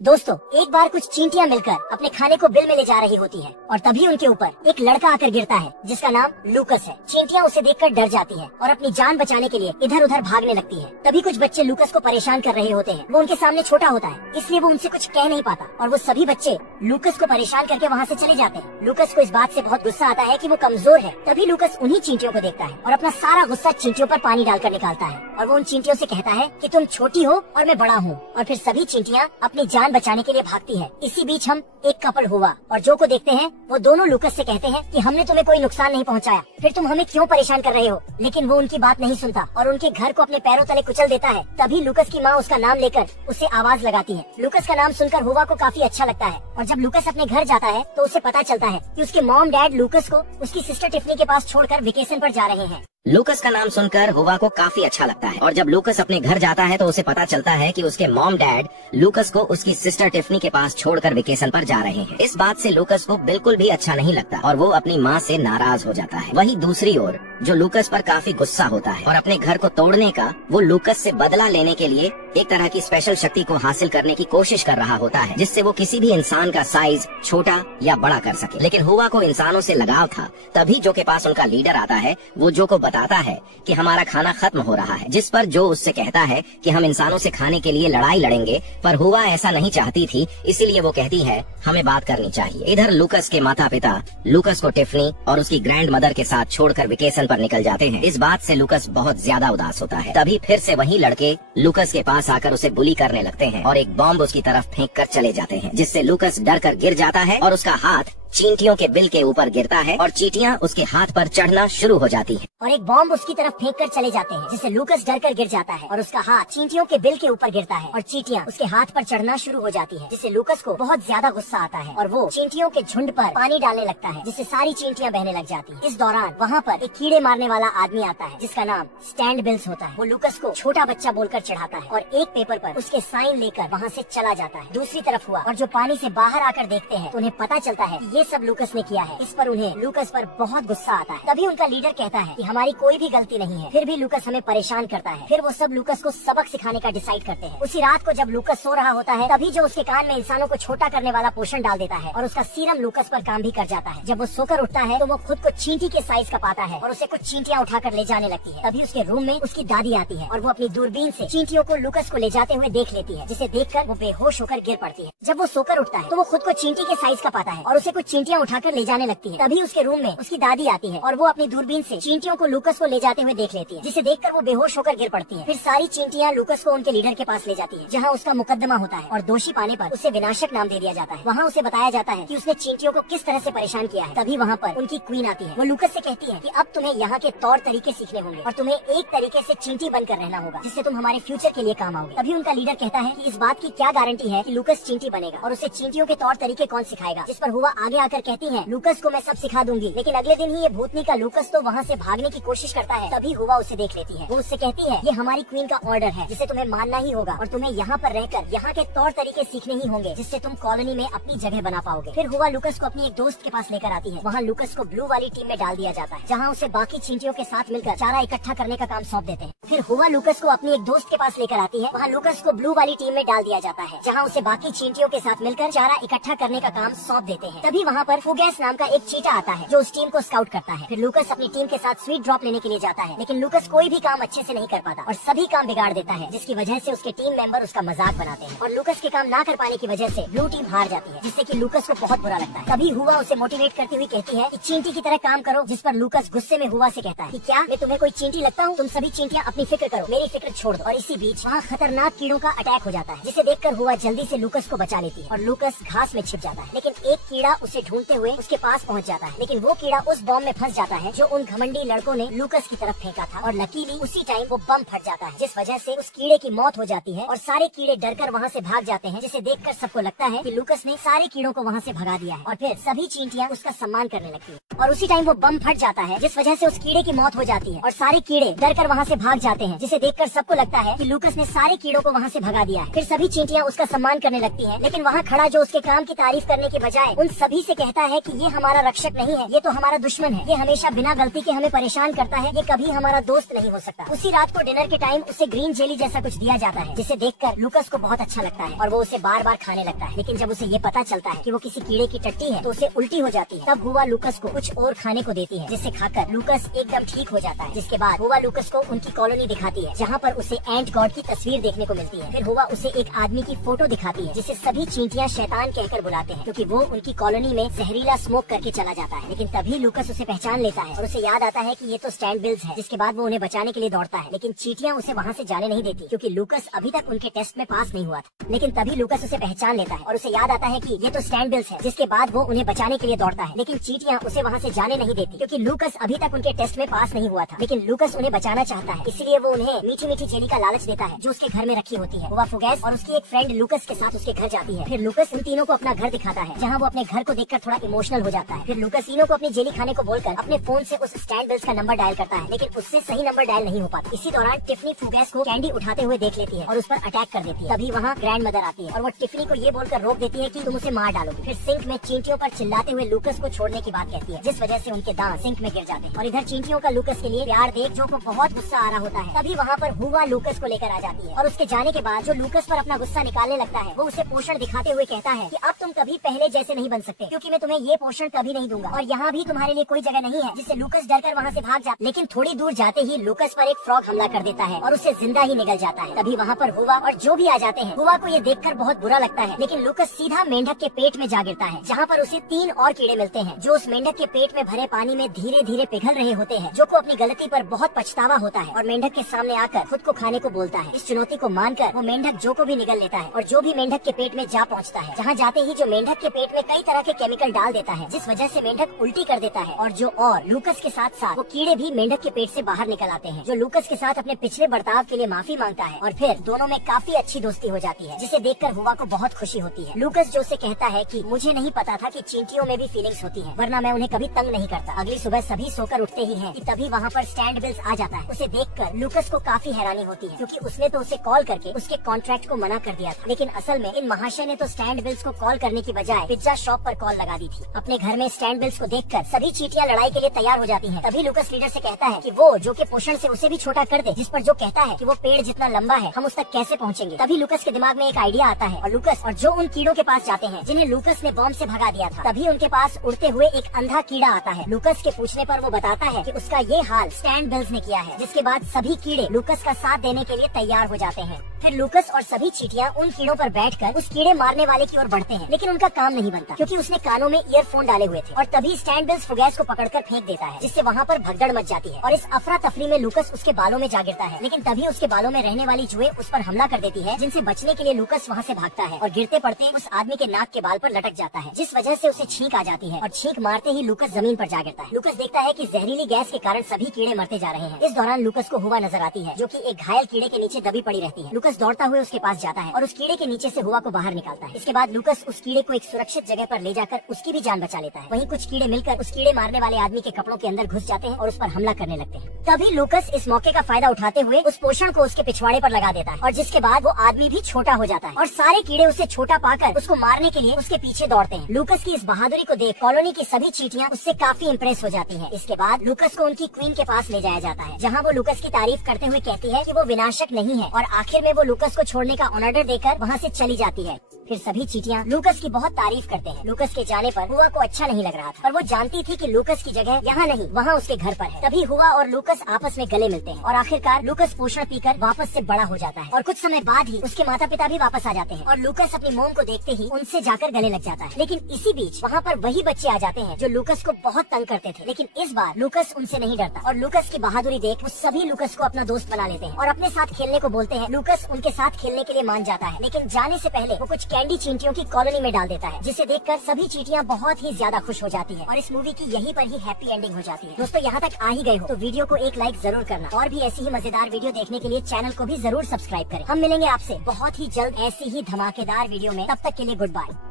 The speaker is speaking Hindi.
दोस्तों, एक बार कुछ चींटियां मिलकर अपने खाने को बिल में ले जा रही होती हैं और तभी उनके ऊपर एक लड़का आकर गिरता है जिसका नाम लूकस है। चींटियां उसे देखकर डर जाती हैं और अपनी जान बचाने के लिए इधर उधर भागने लगती हैं। तभी कुछ बच्चे लूकस को परेशान कर रहे होते हैं। वो उनके सामने छोटा होता है, इसलिए वो उनसे कुछ कह नहीं पाता और वो सभी बच्चे लूकस को परेशान करके वहाँ से चले जाते हैं। लूकस को इस बात से बहुत गुस्सा आता है कि वो कमजोर है। तभी लूकस उन्हीं चींटियों को देखता है और अपना सारा गुस्सा चींटियों पर पानी डालकर निकालता है और वो उन चींटियों से कहता है कि तुम छोटी हो और मैं बड़ा हूँ। और फिर सभी चींटियां अपनी जान बचाने के लिए भागती है। इसी बीच हम एक कपल हुआ और जो को देखते हैं वो दोनों लूकस से कहते हैं कि हमने तुम्हें कोई नुकसान नहीं पहुंचाया, फिर तुम हमें क्यों परेशान कर रहे हो। लेकिन वो उनकी बात नहीं सुनता और उनके घर को अपने पैरों तले कुचल देता है। तभी लूकस की माँ उसका नाम लेकर उसे आवाज लगाती है। लूकस का नाम सुनकर हुआ को काफी अच्छा लगता है और जब लूकस अपने घर जाता है तो उसे पता चलता है कि उसके मॉम डैड लूकस को उसकी सिस्टर टिफनी के पास छोड़कर वेकेशन पर जा रहे हैं। लूकस का नाम सुनकर हुआ को काफी अच्छा लगता है और जब लूकस अपने घर जाता है तो उसे पता चलता है कि उसके मॉम डैड लूकस को उसकी सिस्टर टिफनी के पास छोड़कर वेकेशन पर जा रहे हैं। इस बात से लूकस को बिल्कुल भी अच्छा नहीं लगता और वो अपनी माँ से नाराज हो जाता है। वहीं दूसरी ओर जो लूकस पर काफी गुस्सा होता है और अपने घर को तोड़ने का वो लूकस से बदला लेने के लिए एक तरह की स्पेशल शक्ति को हासिल करने की कोशिश कर रहा होता है जिससे वो किसी भी इंसान का साइज छोटा या बड़ा कर सके। लेकिन हुआ को इंसानों से लगाव था। तभी जो के पास उनका लीडर आता है। वो जो को बताता है कि हमारा खाना खत्म हो रहा है, जिस पर जो उससे कहता है कि हम इंसानों से खाने के लिए लड़ाई लड़ेंगे, पर हुआ ऐसा नहीं चाहती थी, इसीलिए वो कहती है हमें बात करनी चाहिए। इधर लूकस के माता पिता लूकस को टिफनी और उसकी ग्रैंड मदर के साथ छोड़कर वेकेशन पर निकल जाते हैं। इस बात से लूकस बहुत ज्यादा उदास होता है। तभी फिर से वही लड़के लूकस के पास आकर उसे बुली करने लगते हैं और एक बॉम्ब उसकी तरफ फेंक कर चले जाते हैं, जिससे लूकस डर कर गिर जाता है और उसका हाथ चींटियों के बिल के ऊपर गिरता है और चींटियां उसके हाथ पर चढ़ना शुरू हो जाती हैं। और एक बॉम्ब उसकी तरफ फेंक कर चले जाते हैं, जिससे लूकस डर कर गिर जाता है और उसका हाथ चींटियों के बिल के ऊपर गिरता है और चींटियां उसके हाथ पर चढ़ना शुरू हो जाती है, जिससे लूकस को बहुत ज्यादा गुस्सा आता है और वो चींटियों के झुंड पर पानी डालने लगता है, जिससे सारी चींटियां बहने लग जाती हैं। इस दौरान वहाँ पर एक कीड़े मारने वाला आदमी आता है जिसका नाम स्टैंड बिल्स होता है। वो लूकस को छोटा बच्चा बोलकर चढ़ाता है और एक पेपर पर उसके साइन लेकर वहाँ से चला जाता है। दूसरी तरफ हुआ और जो पानी से बाहर आकर देखते हैं तो उन्हें पता चलता है कि ये सब लूकस ने किया है। इस पर उन्हें लूकस पर बहुत गुस्सा आता है। तभी उनका लीडर कहता है कि हमारी कोई भी गलती नहीं है, फिर भी लूकस हमें परेशान करता है। फिर वो सब लूकस को सबक सिखाने का डिसाइड करते हैं। उसी रात को जब लूकस सो रहा होता है तभी जो उसके कान में इंसानों को छोटा करने वाला पोषण डाल देता है और उसका सीरम लूकस पर काम भी कर जाता है। जब वो सोकर उठता है तो वो खुद को चींटी के साइज का पाता है और उसे कुछ चींटियां उठाकर ले जाने लगती है। तभी उसके रूम में उसकी दादी आती है और वो अपनी दूरबीन से चींटियों को लूकस को ले जाते हुए देख लेती है, जिसे देखकर वो बेहोश होकर गिर पड़ती है। जब वो सोकर उठता है तो वो खुद को चींटी के साइज का पाता है और उसे कुछ चींटियां उठाकर ले जाने लगती है। तभी उसके रूम में उसकी दादी आती है और वो अपनी दूरबीन से चींटियों को लूकस को ले जाते हुए देख लेती है, जिसे देखकर वो बेहोश होकर गिर पड़ती है। फिर सारी चींटियां लूकस को उनके लीडर के पास ले जाती है, जहाँ उसका मुकदमा होता है और दोषी पाने पर उसे विनाशक नाम दे दिया जाता है। वहाँ उसे बताया जाता है कि उसने चींटियों को किस तरह से परेशान किया है। तभी वहाँ पर उनकी क्वीन आती है। वो लूकस से कहती है कि अब तुम्हें यहाँ के तौर तरीके सीखने होंगे और तुम्हें एक तरीके से चींटी बनकर रहना होगा, जिससे तुम हमारे फ्यूचर के लिए काम आओगे। तभी उनका लीडर कहता है कि इस बात की क्या गारंटी है कि लूकस चींटी बनेगा और उसे चींटियों के तौर तरीके कौन सिखाएगा। जिस पर हुआ आगे आकर कहती है लूकस को मैं सब सिखा दूंगी। लेकिन अगले दिन ही ये भूतनी का लूकस तो वहाँ से भागने की कोशिश करता है। तभी हुआ उसे देख लेती है। वो उससे कहती है ये हमारी क्वीन का ऑर्डर है, जिसे तुम्हें मानना ही होगा और तुम्हें यहाँ पर रहकर यहाँ के तौर तरीके सीखने ही होंगे, जिससे तुम कॉलोनी में अपनी जगह बना पाओगे। फिर हुआ लूकस को अपनी एक दोस्त के पास लेकर आती है। वहाँ लूकस को ब्लू वाली टीम में डाल दिया जाता है, जहाँ उसे बाकी चींटियों के साथ मिलकर चारा इकट्ठा करने का काम सौंप देते हैं। फिर हुआ लूकस को अपनी एक दोस्त के पास लेकर आती है। वहाँ लूकस को ब्लू वाली टीम में डाल दिया जाता है, जहाँ उसे बाकी चींटियों के साथ मिलकर चारा इकट्ठा करने का काम सौंप देते हैं। तभी वहाँ पर फुगैस नाम का एक चीटा आता है जो उस टीम को स्काउट करता है। फिर लूकस अपनी टीम के साथ स्वीट ड्रॉप लेने के लिए जाता है, लेकिन लूकस कोई भी काम अच्छे से नहीं कर पाता और सभी काम बिगाड़ देता है, जिसकी वजह से उसके टीम मेंबर उसका मजाक बनाते हैं और लूकस के काम ना कर पाने की वजह से ब्लू टीम हार जाती है, जिससे कि लूकस को बहुत बुरा लगता है। तभी हुआ उसे मोटिवेट करती हुई कहती है कि चींटी की तरह काम करो, जिस पर लूकस गुस्से में हुआ से कहता है कि क्या मैं तुम्हें कोई चींटी लगता हूँ? तुम सभी चींटियां अपनी फिक्र करो, मेरी फिक्र छोड़ दो। और इसी बीच वहाँ खतरनाक कीड़ों का अटैक हो जाता है, जिसे देखकर हुआ जल्दी से लूकस को बचा लेती है और लूकस घास में छिप जाता है। लेकिन एक कीड़ा उसे ढूंढते हुए उसके पास पहुँच जाता है, लेकिन वो कीड़ा उस बॉम्ब में फंस जाता है जो उन घमंडी लड़कों ने लूकस की तरफ फेंका था और लकीली उसी टाइम वो बम फट जाता है, जिस वजह से उस कीड़े की मौत हो जाती है और सारे कीड़े डरकर वहाँ से भाग जाते हैं, जिसे देखकर सबको लगता है कि लूकस ने सारे कीड़ों को वहाँ से भगा दिया है और फिर सभी चींटियां उसका सम्मान करने लगती हैं। और उसी टाइम वो बम फट जाता है, जिस वजह से उस कीड़े की मौत हो जाती है और सारे कीड़े डरकर वहाँ से भाग जाते हैं, जिसे देखकर सबको लगता है कि लूकस ने सारे कीड़ों को वहाँ से भगा दिया है। फिर सभी चींटियां उसका सम्मान करने लगती हैं, लेकिन वहाँ खड़ा जो उसके काम की तारीफ करने के बजाय उन सभी से से कहता है कि ये हमारा रक्षक नहीं है, ये तो हमारा दुश्मन है, ये हमेशा बिना गलती के हमें परेशान करता है, ये कभी हमारा दोस्त नहीं हो सकता। उसी रात को डिनर के टाइम उसे ग्रीन जेली जैसा कुछ दिया जाता है, जिसे देखकर लूकस को बहुत अच्छा लगता है और वो उसे बार बार खाने लगता है। लेकिन जब उसे ये पता चलता है कि वो किसी कीड़े की टट्टी है तो उसे उल्टी हो जाती है। तब हुआ लूकस को कुछ और खाने को देती है, जिसे खाकर लूकस एकदम ठीक हो जाता है। जिसके बाद हुआ लूकस को उनकी कॉलोनी दिखाती है, जहाँ पर उसे एंट गॉड की तस्वीर देखने को मिलती है। फिर हुआ उसे एक आदमी की फोटो दिखाती है, जिसे सभी चींटियां शैतान कहकर बुलाते हैं, क्योंकि वो उनकी कॉलोनी में जहरीला स्मोक करके चला जाता है। लेकिन तभी लूकस उसे पहचान लेता है और उसे याद आता है कि ये तो स्टैंड बिल्स है। जिसके बाद वो उन्हें बचाने के लिए दौड़ता है, लेकिन चींटियां उसे वहाँ से जाने नहीं देती, क्योंकि लूकस अभी तक उनके टेस्ट में पास नहीं हुआ था। लेकिन तभी लूकस उसे पहचान लेता है और उसे याद आता है कि ये तो स्टैंड बिल्स है। जिसके बाद वो उन्हें बचाने के लिए दौड़ता है, लेकिन चींटियां उसे वहाँ से जाने नहीं देती, क्योंकि लूकस अभी तक उनके टेस्ट में पास नहीं हुआ था। लेकिन लूकस उन्हें बचाना चाहता है, इसलिए वो उन्हें मीठी मीठी जेली का लालच देता है, जो उसके घर में रखी होती है। हुआ फुगैस और उसकी एक फ्रेंड लूकस के साथ उसके घर जाती है। फिर लूकस उन तीनों को अपना घर दिखाता है, जहाँ वो अपने घर को देखकर थोड़ा इमोशनल हो जाता है। फिर लूकस तीनों को अपनी जेली खाने को बोलकर अपने फोन से उस स्टैंड बिल्स का नंबर डायल करता है, लेकिन उससे सही नंबर डायल नहीं हो पाता। इसी दौरान टिफनी फुगैस को कैंडी उठाते हुए देख लेती है और उस पर अटैक कर देती है। तभी वहाँ ग्रैंड मदर आती है और वो टिफनी को ये बोलकर रोक देती है कि तुम उसे मार डालोगी। फिर सिंक में चींटियों पर चिल्लाते हुए लूकस को छोड़ने की बात कहती है, जिस वजह से उनके दांत सिंक में गिर जाते हैं। और इधर चींटियों का लूकस के लिए प्यार देख जो को बहुत गुस्सा आ रहा होता है। तभी वहाँ पर हुआ लूकस को लेकर आ जाती है और उसके जाने के बाद जो लूकस पर अपना गुस्सा निकालने लगता है, वो उसे पोषण दिखाते हुए कहता है कि अब तुम कभी पहले जैसे नहीं बन सकते, क्योंकि मैं तुम्हें ये पोषण कभी नहीं दूंगा और यहाँ भी तुम्हारे लिए कोई जगह नहीं है। जिससे लूकस डरकर वहाँ से भाग जाता, लेकिन थोड़ी दूर जाते ही लूकस पर एक फ्रॉग हमला कर देता है और उससे जिंदा ही निकल जाता है। तभी वहाँ पर हुआ और जो भी आ जाते हैं। हुआ को ये देखकर बहुत बुरा लगता है, लेकिन लूकस सीधा मेंढक के पेट में जा गिरता है, जहाँ पर उसे 3 और कीड़े मिलते हैं, जो उस मेंढक के पेट में भरे पानी में धीरे धीरे पिघल रहे होते हैं। जो को अपनी गलती पर बहुत पछतावा होता है और मेंढक के सामने आकर खुद को खाने को बोलता है। इस चुनौती को मानकर वो मेंढक जो को भी निगल लेता है और जो भी मेंढक के पेट में जा पहुँचता है, जहाँ जाते ही जो मेंढक के पेट में कई तरह के केमिकल डाल देता है, जिस वजह से मेंढक उल्टी कर देता है। और लूकस के साथ साथ वो कीड़े भी मेंढक के पेट से बाहर निकल आते हैं, जो लूकस के साथ अपने पिछले बर्ताव के लिए माफी मांगता है और फिर दोनों में काफी अच्छी दोस्ती हो जाती है, जिसे देखकर हुआ को बहुत खुशी होती है। लूकस जो से कहता है कि मुझे नहीं पता था कि चींटियों में भी फीलिंग्स होती हैं, वरना मैं उन्हें कभी तंग नहीं करता। अगली सुबह सभी सोकर उठते ही हैं कि तभी वहाँ पर स्टैंड बिल्स आ जाता है। उसे देखकर लूकस को काफी हैरानी होती है, क्योंकि उसने तो उसे कॉल करके उसके कॉन्ट्रैक्ट को मना कर दिया था। लेकिन असल में इन महाशय ने तो स्टैंड बिल्स को कॉल करने की बजाय पिज्जा शॉप पर कॉल लगा दी थी। अपने घर में स्टैंड बिल्स को देखकर सभी चींटियां लड़ाई के लिए तैयार हो जाती हैं। तभी लूकस लीडर से कहता है कि वो जो के पोषण से उसे भी छोटा कर दे, जिस पर जो कहता है कि वो पेड़ जितना लंबा है, हम उस तक कैसे पहुँचेंगे। तभी लूकस के दिमाग में एक आइडिया आता है और लूकस और जो उन कीड़ों के पास जाते हैं जिन्हें लूकस ने बॉम्ब से भगा दिया था। तभी उनके पास उड़ते हुए एक अंधा कीड़ा आता है। लूकस के पूछने पर वो बताता है कि उसका ये हाल स्टैंड बिल्स ने किया है, जिसके बाद सभी कीड़े लूकस का साथ देने के लिए तैयार हो जाते हैं। फिर लूकस और सभी चींटियां उन कीड़ों पर बैठकर उस कीड़े मारने वाले की ओर बढ़ते हैं, लेकिन उनका काम नहीं बनता, क्योंकि उसने कानों में ईयरफोन डाले हुए थे। और तभी स्टैंड बिल्स फुगैस को पकड़कर फेंक देता है, जिससे वहाँ पर भगदड़ मच जाती है और इस अफरा तफरी में लूकस उसके बालों में जा गिरता है। लेकिन तभी उसके बालों में रहने वाली जुएं उस पर हमला कर देती है, जिनसे बचने के लिए लूकस वहाँ से भागता है और गिरते पड़ते उस आदमी के नाक के बाल पर लटक जाता है, जिस वजह से उसे छींक आ जाती है और छींक मारते ही लूकस जमीन पर जा गिरता है। लूकस देखता है कि जहरीली गैस के कारण सभी कीड़े मरते जा रहे हैं। इस दौरान लूकस को हुआ नजर आती है, जो कि एक घायल कीड़े के नीचे दबी पड़ी रहती है। लूकस दौड़ता हुए उसके पास जाता है और उस कीड़े के नीचे से हुआ को बाहर निकालता है। इसके बाद लूकस उस कीड़े को एक सुरक्षित जगह पर ले जाकर उसकी भी जान बचा लेता है। वहीं कुछ कीड़े मिलकर उस कीड़े मारने वाले आदमी के कपड़ों के अंदर घुस जाते हैं और उस पर हमला करने लगते हैं। तभी लूकस इस मौके का फायदा उठाते हुए उस पोषण को उसके पिछवाड़े पर लगा देता है और जिसके बाद वो आदमी भी छोटा हो जाता है और सारे कीड़े उसे छोटा पाकर उसको मारने के लिए उसके पीछे दौड़ते हैं। लूकस की इस बहादुरी को देख कॉलोनी की सभी चींटियां उससे काफी इम्प्रेस हो जाती हैं। इसके बाद लूकस को उनकी क्वीन के पास ले जाया जाता है, जहां वो लूकस की तारीफ करते हुए कहती है कि वो विनाशक नहीं है और आखिर में वो लूकस को छोड़ने का ऑर्डर देकर वहां से चली जाती है। फिर सभी चींटियां लूकस की बहुत तारीफ करते हैं। लूकस के जाने पर हुआ को अच्छा नहीं लग रहा था, पर वो जानती थी कि लूकस की जगह यहाँ नहीं, वहाँ उसके घर पर है। तभी हुआ और लूकस आपस में गले मिलते हैं और आखिरकार लूकस पोषण पीकर वापस से बड़ा हो जाता है और कुछ समय बाद ही उसके माता पिता भी वापस आ जाते हैं और लूकस अपनी मोम को देखते ही उनसे जाकर गले लग जाता है। लेकिन इसी बीच वहाँ पर वही बच्चे आ जाते हैं जो लूकस को बहुत तंग करते थे, लेकिन इस बार लूकस उनसे नहीं डरता और लूकस की बहादुरी देख वो सभी लूकस को अपना दोस्त बना लेते हैं और अपने साथ खेलने को बोलते हैं। लूकस उनके साथ खेलने के लिए मान जाता है, लेकिन जाने से पहले वो कुछ कैंडी चींटियों की कॉलोनी में डाल देता है, जिसे देखकर सभी चींटियां बहुत ही ज्यादा खुश हो जाती हैं और इस मूवी की यहीं पर ही हैप्पी एंडिंग हो जाती है। दोस्तों यहाँ तक आ ही गए हो तो वीडियो को एक लाइक जरूर करना और भी ऐसी ही मजेदार वीडियो देखने के लिए चैनल को भी जरूर सब्सक्राइब करें। हम मिलेंगे आपसे बहुत ही जल्द ऐसी ही धमाकेदार वीडियो में, तब तक के लिए गुड बाय।